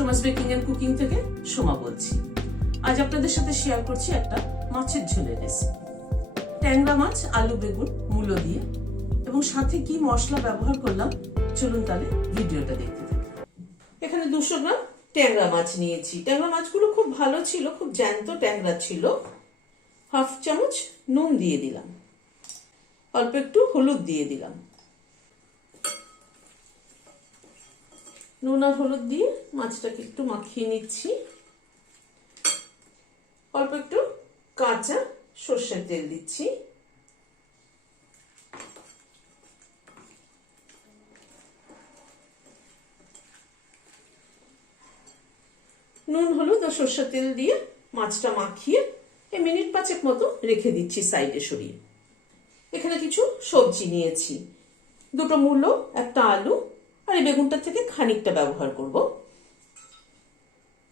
Soma's baking and cooking থেকে সোমা বলছি। আজ আপনাদের সাথে শেয়ার করছি একটা মাছের ঝোলের রেসিপি। ট্যাংরা মাছ, আলু, বেগুন, মূলো দিয়ে এবং সাথে কি মশলা ব্যবহার করলাম চলুন তাহলে ভিডিওটা দেখতে থাকি। এখানে 200 গ্রাম ট্যাংরা মাছ নিয়েছি। ট্যাংরা মাছগুলো খুব ভালো ছিল, খুব জ্যান্ত ট্যাংরা ছিল। হাফ চামচ নুন দিয়ে দিলাম, অল্প একটু হলুদ দিয়ে দিলাম। নুন আর হলুদ দিয়ে মাছটাকে একটু মাখিয়ে নিচ্ছি। অল্প একটু কাঁচা সর্ষের তেল দিচ্ছি। নুন, হলুদ আর সর্ষের তেল দিয়ে মাছটা মাখিয়ে মিনিট 5 মতো রেখে দিচ্ছি সাইডে সরিয়ে। এখানে কিছু সবজি নিয়েছি, 2টো মূলো, একটা আলু আর এই বেগুনটা থেকে খানিকটা ব্যবহার করব।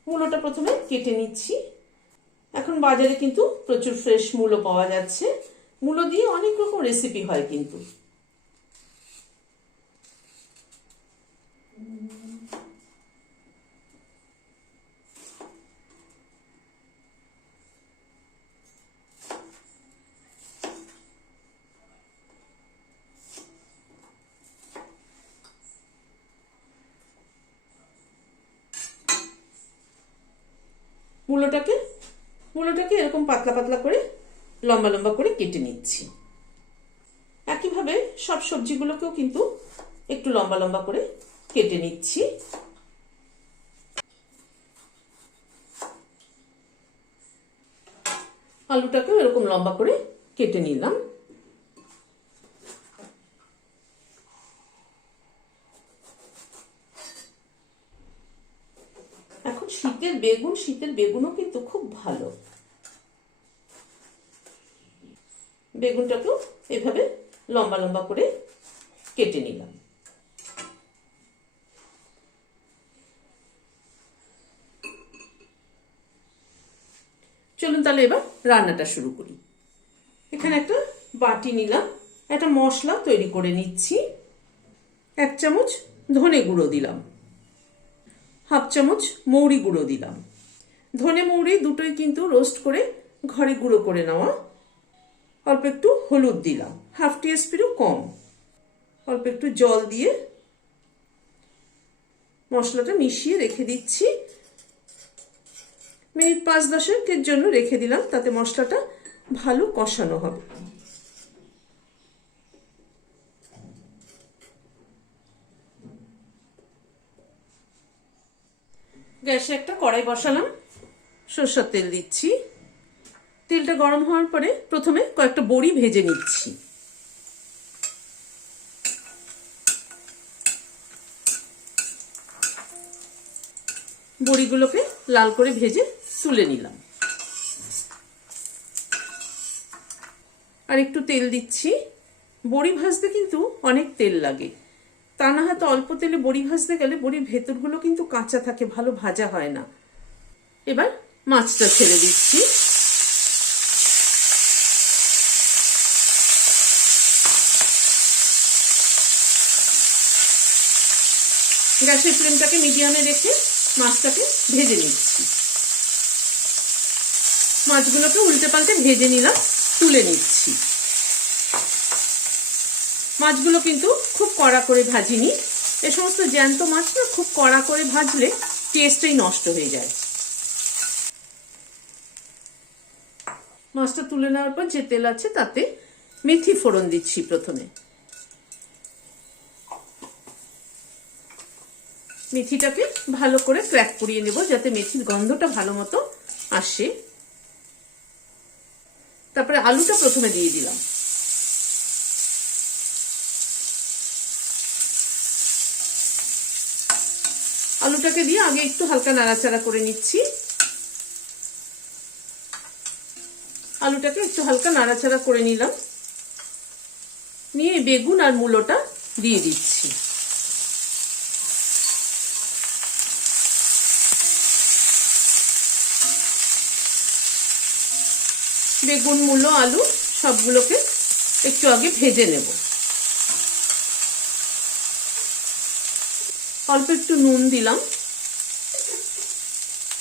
মূলোটা প্রথমে কেটে নিচ্ছি। এখন বাজারে কিন্তু প্রচুর ফ্রেশ মূলো পাওয়া যাচ্ছে। মূলো দিয়ে অনেক রকম রেসিপি হয় কিন্তু। মূলোটাকে এরকম পাতলা পাতলা করে লম্বা লম্বা করে কেটে নিচ্ছি। একইভাবে সব সবজিগুলোকেও কিন্তু একটু লম্বা লম্বা করে কেটে নিচ্ছি। আলুটাকেও এরকম লম্বা করে কেটে নিলাম। এখন শীতের বেগুনও কিন্তু খুব ভালো। বেগুনটাকেও এভাবে লম্বা লম্বা করে কেটে নিলাম। চলুন তাহলে এবার রান্নাটা শুরু করি। এখানে একটা বাটি নিলাম, একটা মশলা তৈরি করে নিচ্ছি। 1 চামচ ধনে গুঁড়ো দিলাম, হাফ চামচ মৌরি গুঁড়ো দিলাম। ধনে মৌরি দুটোই কিন্তু রোস্ট করে ঘরে গুঁড়ো করে নেওয়া। অল্প একটু হলুদ দিলাম, হাফ টিস্পুনও কম। অল্প একটু জল দিয়ে মশলাটা মিশিয়ে রেখে দিচ্ছি। মিনিট 5-10 জন্য রেখে দিলাম, তাতে মশলাটা ভালো কষানো হবে। গ্যাসে একটা কড়াই বসালাম, সরষের তেল দিচ্ছি। তেলটা গরম হওয়ার পরে প্রথমে কয়েকটা বড়ি ভেজে নিচ্ছি। বড়িগুলোকে লাল করে ভেজে তুলে নিলাম। আর একটু তেল দিচ্ছি। বড়ি ভাজতে কিন্তু অনেক তেল লাগে, তা না হয়তো অল্প তেলে বড়ি ভাজতে গেলে বড়ির ভেতরগুলো কিন্তু কাঁচা থাকে, ভালো ভাজা হয় না। এবার মাছটা ছেড়ে দিচ্ছি। গ্যাসের ফ্লেমটাকে মিডিয়ামে রেখে মাছটাকে ভেজে নিচ্ছি। মাছগুলোকে উল্টে পাল্টে ভেজে নিলাম, তুলে নিচ্ছি। মাছগুলো কিন্তু খুব কড়া করে ভাজিনি। এ সমস্ত জ্যান্ত মাছ না খুব কড়া করে ভাজলে টেস্টটাই নষ্ট হয়ে যায়। মাছটা তুলে নেওয়ার পর যে তেল আছে তাতে মেথি ফোড়ন দিচ্ছি প্রথমে। মেথিটাকে ভালো করে ক্র্যাক করিয়ে নেব যাতে মেথির গন্ধটা ভালো মতো আসে। তারপরে আলুটা প্রথমে দিয়ে দিলাম। আলুটাকে দিয়ে আগে একটু হালকা নাড়াচাড়া করে নিচ্ছি। আলুটাকে একটু হালকা নাড়াচাড়া করে নিলাম, নিয়ে বেগুন আর মূলোটা দিয়ে দিচ্ছি। বেগুন, মূলো, আলু সবগুলোকে একটু আগে ভেজে নেব। অল্প একটু নুন দিলাম,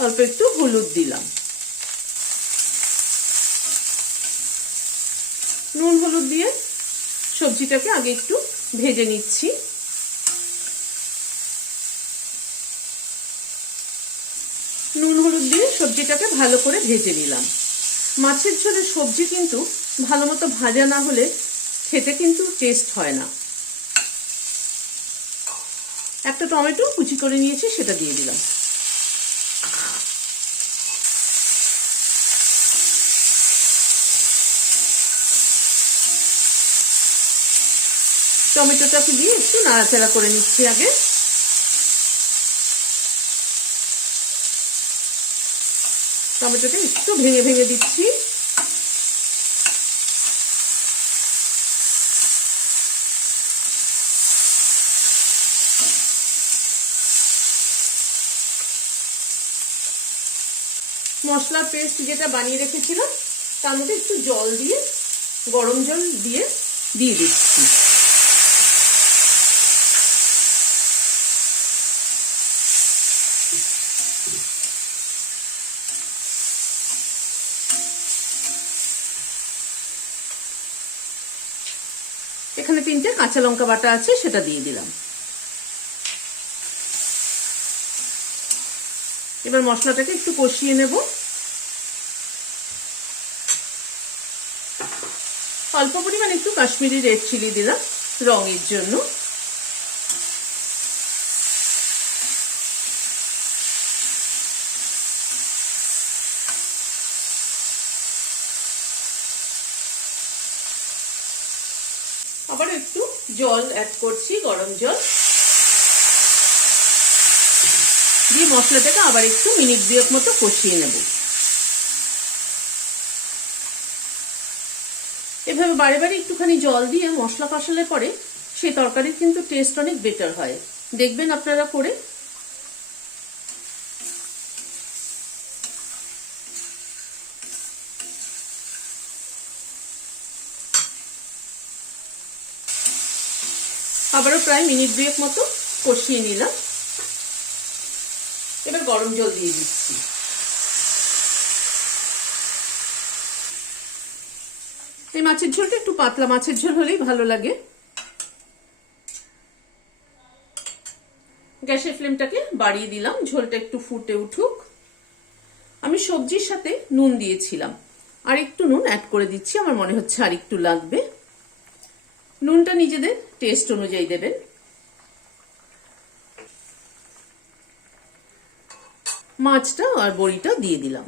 অল্প একটু হলুদ দিলাম। নুন হলুদ দিয়ে সবজিটাকে আগে একটু ভেজে নিচ্ছি। নুন হলুদ দিয়ে সবজিটাকে ভালো করে ভেজে নিলাম। মাছের ঝোলে সবজি কিন্তু ভালো মতো ভাজা না হলে খেতে কিন্তু টেস্ট হয় না। একটা টমেটো কুচি করে নিয়েছি, সেটা দিয়ে দিলাম। টমেটোটাকে দিয়ে একটু নাড়াচাড়া করে নিচ্ছি আগে। টমেটোটা একটু ভেঙে ভেঙে দিচ্ছি। মশলার পেস্ট যেটা বানিয়ে রেখেছিলাম তার মধ্যে একটু জল দিয়ে, গরম জল দিয়ে দিচ্ছি। এখানে 3টে কাঁচা লঙ্কা বাটা আছে, সেটা দিয়ে দিলাম। এবার মশলাটাকে একটু কষিয়ে নেব। অল্প পরিমাণ একটু কাশ্মীরি রেড চিলি দিলাম রঙের জন্য। আবার একটু জল অ্যাড করছি, গরম জল দিয়ে মশলাটাকে আবার একটু মিনিট 2 মতো কষিয়ে নেব। এভাবে বারে বারে একটুখানি জল দিয়ে মশলা কষালে পরে সেই তরকারির কিন্তু টেস্ট অনেক বেটার হয়, দেখবেন আপনারা করে। আবারও প্রায় মিনিট 2 মতো কষিয়ে নিলাম। এবার গরম জল দিয়ে দিচ্ছি। এই মাছের ঝোলটা একটু পাতলা মাছের ঝোল হলেই ভালো লাগে। গ্যাসের ফ্লেমটাকে বাড়িয়ে দিলাম, ঝোলটা একটু ফুটে উঠুক। আমি সবজির সাথে নুন দিয়েছিলাম, আর একটু নুন অ্যাড করে দিচ্ছি, আমার মনে হচ্ছে আর একটু লাগবে। নুনটা নিজেদের টেস্ট অনুযায়ী দেবেন। মাছটা আর বড়িটা দিয়ে দিলাম।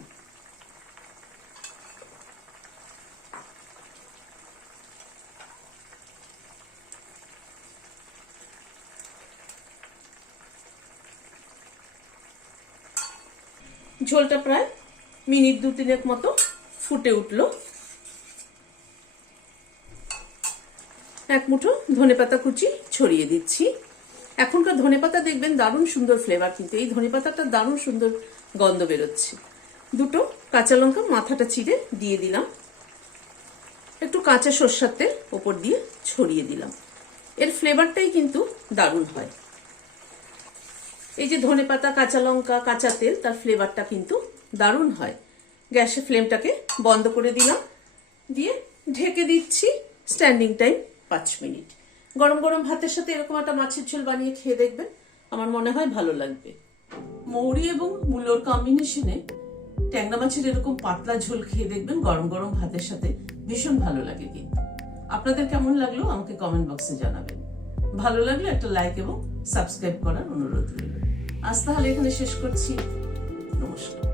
ঝোলটা প্রায় মিনিট 2-3 মতো ফুটে উঠলো। এক মুঠো ধনেপাতা কুচি ছড়িয়ে দিচ্ছি। এখনকার ধনেপাতা দেখবেন দারুণ সুন্দর ফ্লেভার, কিন্তু এই ধনেপাতাটা দারুণ সুন্দর গন্ধ বেরোচ্ছে। 2টো কাঁচা লঙ্কা মাথাটা চিড়ে দিয়ে দিলাম। একটু কাঁচা সরষের তেল ওপর দিয়ে ছড়িয়ে দিলাম। এর ফ্লেভারটাই কিন্তু দারুণ হয়। এই যে ধনেপাতা, কাঁচা লঙ্কা, কাঁচা তেল, তার ফ্লেভারটা কিন্তু দারুণ হয়। গ্যাসের ফ্লেমটাকে বন্ধ করে দিলাম, দিয়ে ঢেকে দিচ্ছি স্ট্যান্ডিং টাইম 5 মিনিট। গরম গরম ভাতের সাথে এরকম একটা মাছের ঝোল বানিয়ে খেয়ে দেখবেন, আমার মনে হয় ভালো লাগবে। মৌরি এবং মূলোর কম্বিনেশনে ট্যাংরা মাছের এরকম পাতলা ঝোল খেয়ে দেখবেন গরম গরম ভাতের সাথে, ভীষণ ভালো লাগে। কিন্তু আপনাদের কেমন লাগলো আমাকে কমেন্ট বক্সে জানাবেন। ভালো লাগলে একটা লাইক এবং সাবস্ক্রাইব করার অনুরোধ রইল। আজ তাহলে এখানে শেষ করছি। নমস্কার।